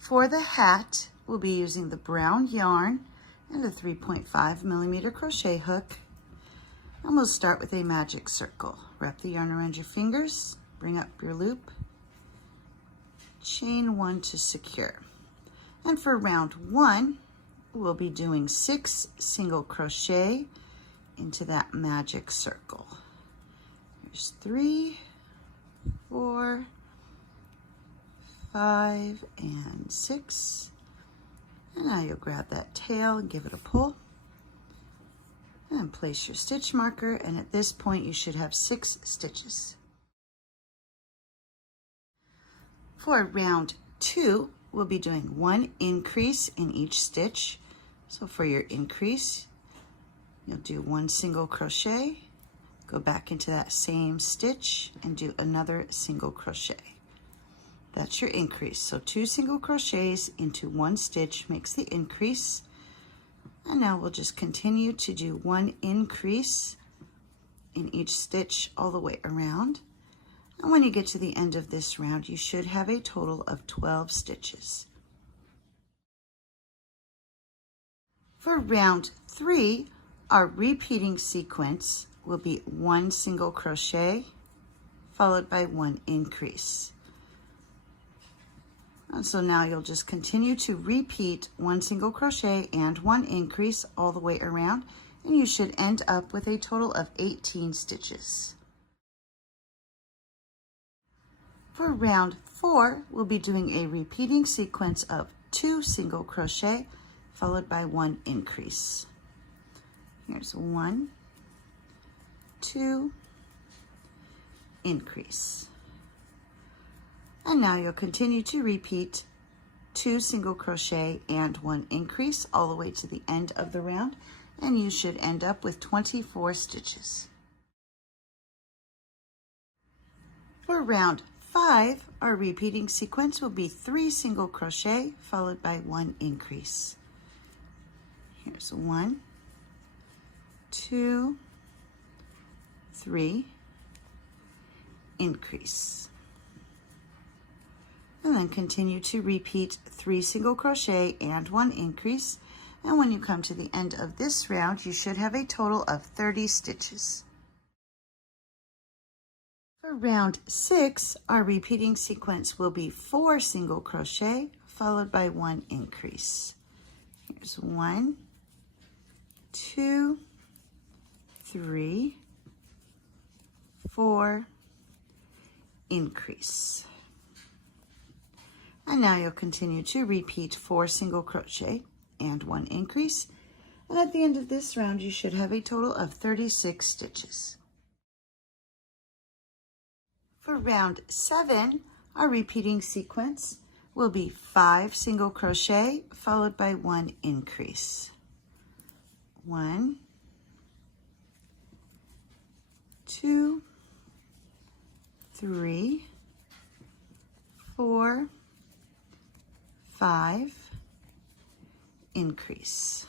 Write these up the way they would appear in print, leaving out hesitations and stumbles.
For the hat, we'll be using the brown yarn and a 3.5mm crochet hook. And we'll start with a magic circle. Wrap the yarn around your fingers, bring up your loop, chain 1 to secure. And for round 1, we'll be doing 6 single crochet into that magic circle. There's 3, 4, 5, and 6. And now you'll grab that tail and give it a pull. And place your stitch marker, and at this point you should have 6 stitches. For round 2, we'll be doing 1 increase in each stitch. So for your increase, you'll do 1 single crochet, go back into that same stitch and do another single crochet. That's your increase. So 2 single crochets into 1 stitch makes the increase. And now we'll just continue to do 1 increase in each stitch all the way around. And when you get to the end of this round, you should have a total of 12 stitches. For round 3, our repeating sequence will be 1 single crochet followed by 1 increase. And so now you'll just continue to repeat 1 single crochet and 1 increase all the way around, and you should end up with a total of 18 stitches. For round 4, we'll be doing a repeating sequence of 2 single crochet followed by 1 increase. Here's 1, 2, increase. And now you'll continue to repeat 2 single crochet and 1 increase all the way to the end of the round, and you should end up with 24 stitches. For round 5, our repeating sequence will be 3 single crochet followed by 1 increase. Here's 1, 2, 3, increase. And then continue to repeat 3 single crochet and 1 increase. And when you come to the end of this round, you should have a total of 30 stitches. For round 6, our repeating sequence will be 4 single crochet followed by 1 increase. Here's 1, 2, 3, 4, increase. And now you'll continue to repeat 4 single crochet and 1 increase. And at the end of this round, you should have a total of 36 stitches. For round 7, our repeating sequence will be 5 single crochet followed by 1 increase. 1, 2, 3, 4, 5, increase.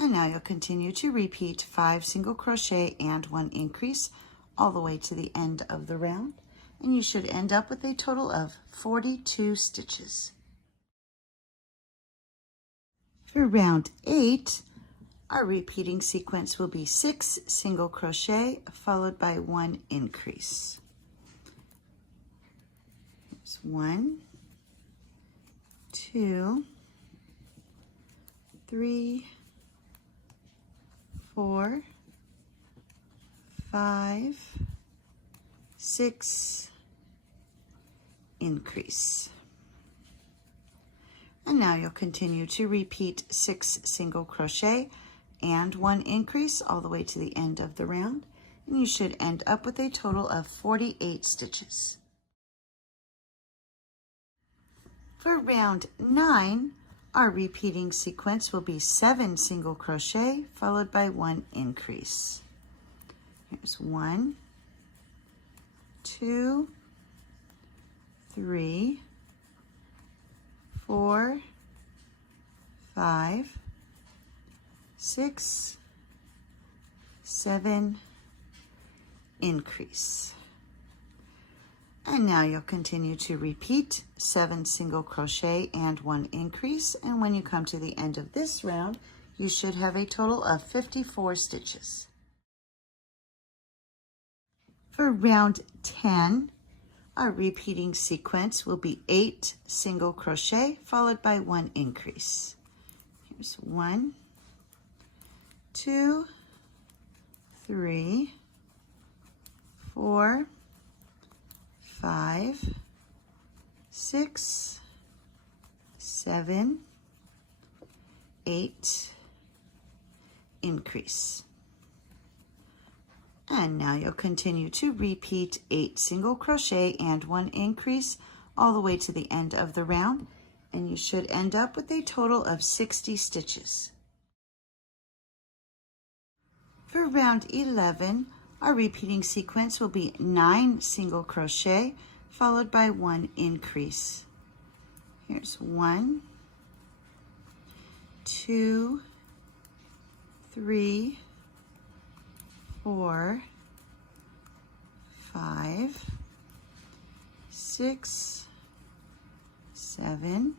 And now you'll continue to repeat 5 single crochet and 1 increase all the way to the end of the round, and you should end up with a total of 42 stitches. For round 8, our repeating sequence will be 6 single crochet followed by 1 increase. Here's 1, 2, 3, 4, 5, 6, increase. And now you'll continue to repeat 6 single crochet and 1 increase all the way to the end of the round, and you should end up with a total of 48 stitches. For round 9, our repeating sequence will be 7 single crochet followed by 1 increase. Here's 1, 2, 3, 4, 5, 6, 7, increase. And now you'll continue to repeat 7 single crochet and 1 increase. And when you come to the end of this round, you should have a total of 54 stitches. For round 10, our repeating sequence will be 8 single crochet followed by 1 increase. Here's 1, 2, 3, 4, 5, 6, 7, 8, increase. And now you'll continue to repeat 8 single crochet and 1 increase all the way to the end of the round, and you should end up with a total of 60 stitches. For round 11, our repeating sequence will be 9 single crochet followed by 1 increase. Here's 1, 2, 3, 4, 5, 6, 7,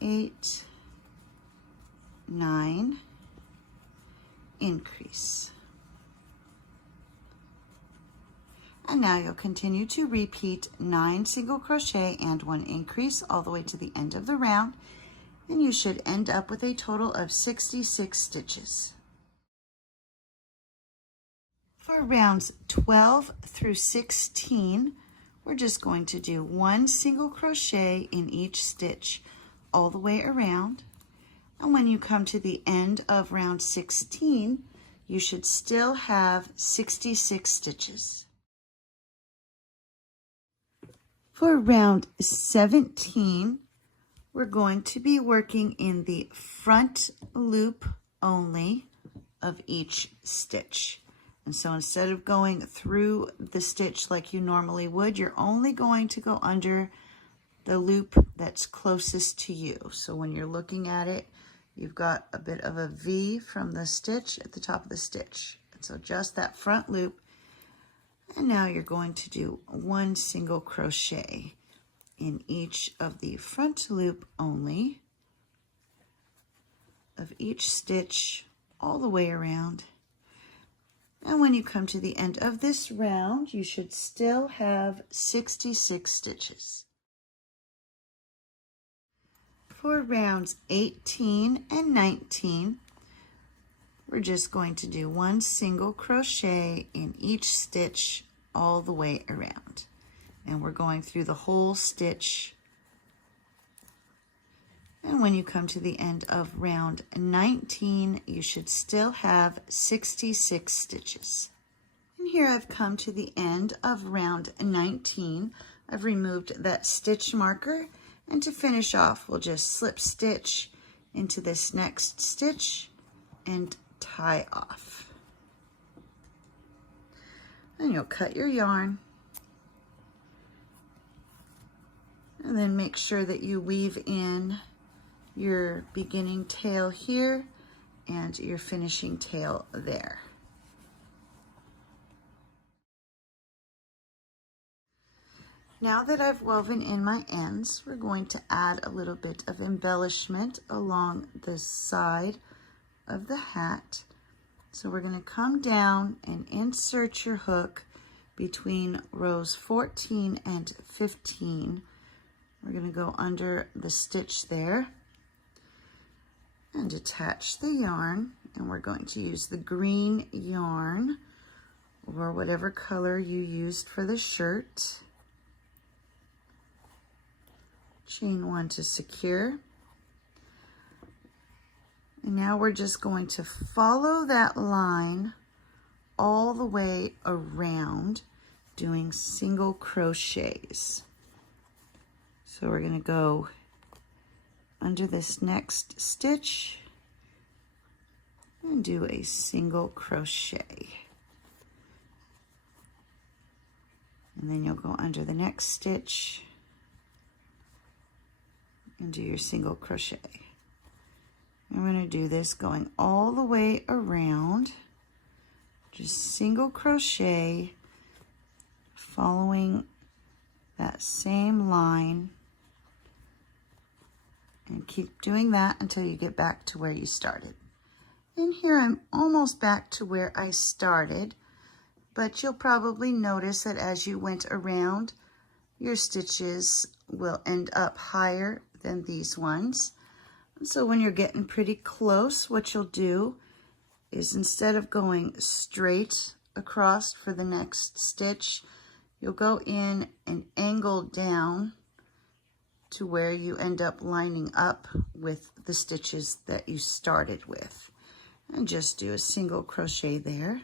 8, 9, increase. And now you'll continue to repeat 9 single crochet and 1 increase all the way to the end of the round, and you should end up with a total of 66 stitches. For rounds 12 through 16, we're just going to do 1 single crochet in each stitch all the way around. And when you come to the end of round 16, you should still have 66 stitches. For round 17, we're going to be working in the front loop only of each stitch. And so instead of going through the stitch like you normally would, you're only going to go under the loop that's closest to you. So when you're looking at it, you've got a bit of a V from the stitch at the top of the stitch. And so just that front loop. And now you're going to do 1 single crochet in each of the front loop only of each stitch all the way around. And when you come to the end of this round, you should still have 66 stitches. For rounds 18 and 19, we're just going to do 1 single crochet in each stitch all the way around. And we're going through the whole stitch. And when you come to the end of round 19, you should still have 66 stitches. And here I've come to the end of round 19. I've removed that stitch marker, and to finish off, we'll just slip stitch into this next stitch and tie off. And you'll cut your yarn, and then make sure that you weave in your beginning tail here and your finishing tail there. Now that I've woven in my ends, we're going to add a little bit of embellishment along the side of the hat. So we're going to come down and insert your hook between rows 14 and 15. We're going to go under the stitch there and attach the yarn, and we're going to use the green yarn or whatever color you used for the shirt. Chain 1 to secure. And now we're just going to follow that line all the way around, doing single crochets. So we're going to go under this next stitch and do a single crochet. And then you'll go under the next stitch and do your single crochet. I'm going to do this going all the way around, just single crochet, following that same line, and keep doing that until you get back to where you started. And here I'm almost back to where I started, but you'll probably notice that as you went around, your stitches will end up higher than these ones. So when you're getting pretty close, what you'll do is, instead of going straight across for the next stitch, you'll go in and angle down to where you end up lining up with the stitches that you started with. And just do a single crochet there.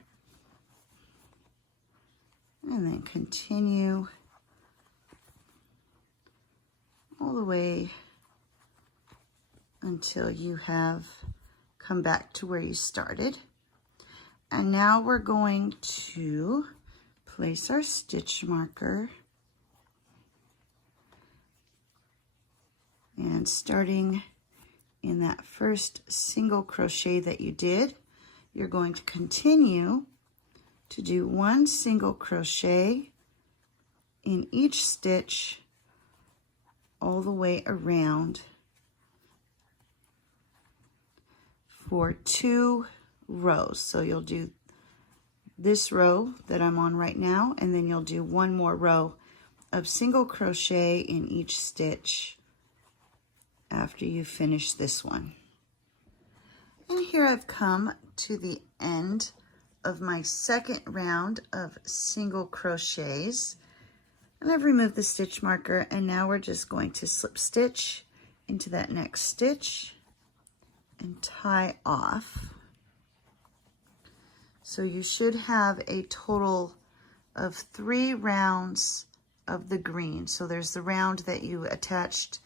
And then continue all the way until you have come back to where you started. And now we're going to place our stitch marker, and starting in that first single crochet that you did, you're going to continue to do one single crochet in each stitch all the way around for 2 rows. So you'll do this row that I'm on right now, and then you'll do 1 more row of single crochet in each stitch after you finish this one. And here I've come to the end of my second round of single crochets, and I've removed the stitch marker, and now we're just going to slip stitch into that next stitch and tie off. So you should have a total of 3 rounds of the green. So there's the round that you attached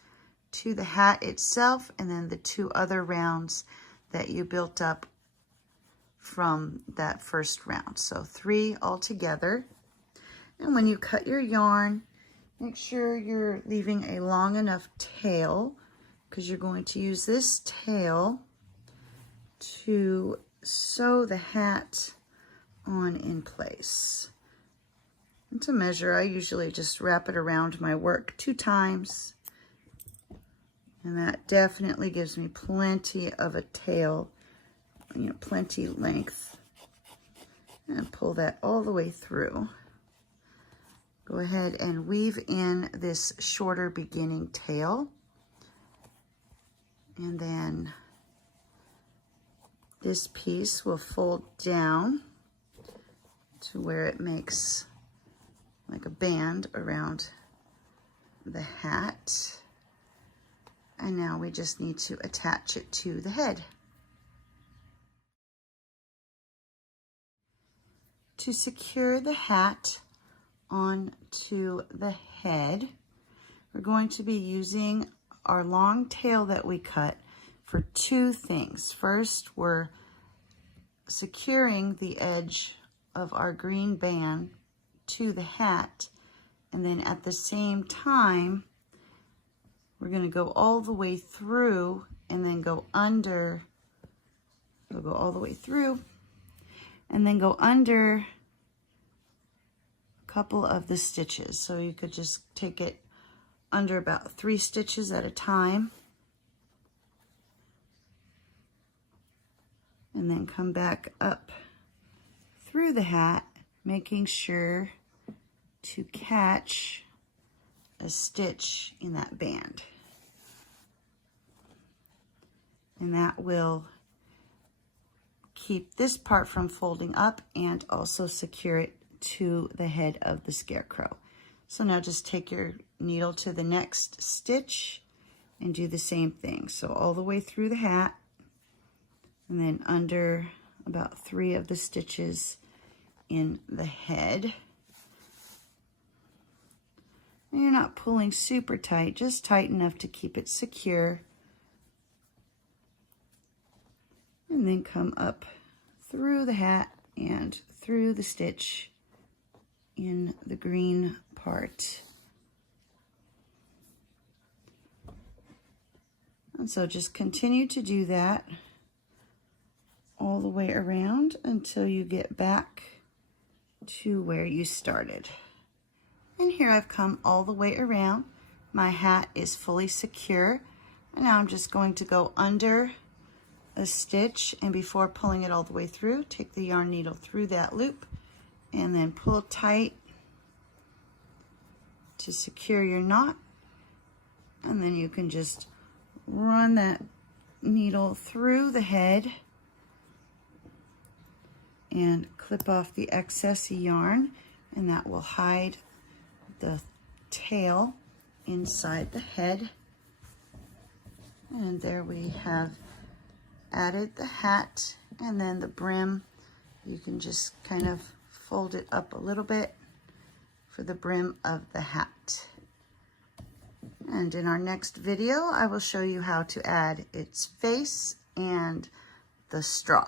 to the hat itself, and then the 2 other rounds that you built up from that first round. So 3 altogether. And when you cut your yarn, make sure you're leaving a long enough tail, because you're going to use this tail to sew the hat on in place. And to measure, I usually just wrap it around my work 2 times. And that definitely gives me plenty of a tail, plenty length. And pull that all the way through. Go ahead and weave in this shorter beginning tail. And then this piece will fold down to where it makes like a band around the hat. And now we just need to attach it to the head. To secure the hat onto the head, we're going to be using our long tail that we cut for 2 things. First, we're securing the edge of our green band to the hat, and then at the same time, we're going to go all the way through and then go under. We'll go all the way through and then go under a couple of the stitches. So you could just take it under about 3 stitches at a time. And then come back up through the hat, making sure to catch a stitch in that band. And that will keep this part from folding up and also secure it to the head of the scarecrow. So now just take your needle to the next stitch and do the same thing. So all the way through the hat, and then under about 3 of the stitches in the head. And you're not pulling super tight, just tight enough to keep it secure. And then come up through the hat and through the stitch in the green part. And so just continue to do that all the way around until you get back to where you started. And here I've come all the way around. My hat is fully secure. And now I'm just going to go under a stitch, and before pulling it all the way through, take the yarn needle through that loop and then pull tight to secure your knot. And then you can just run that needle through the head and clip off the excess yarn, and that will hide the tail inside the head. And there we have added the hat, and then the brim, you can just kind of fold it up a little bit for the brim of the hat. And in our next video, I will show you how to add its face and the straw.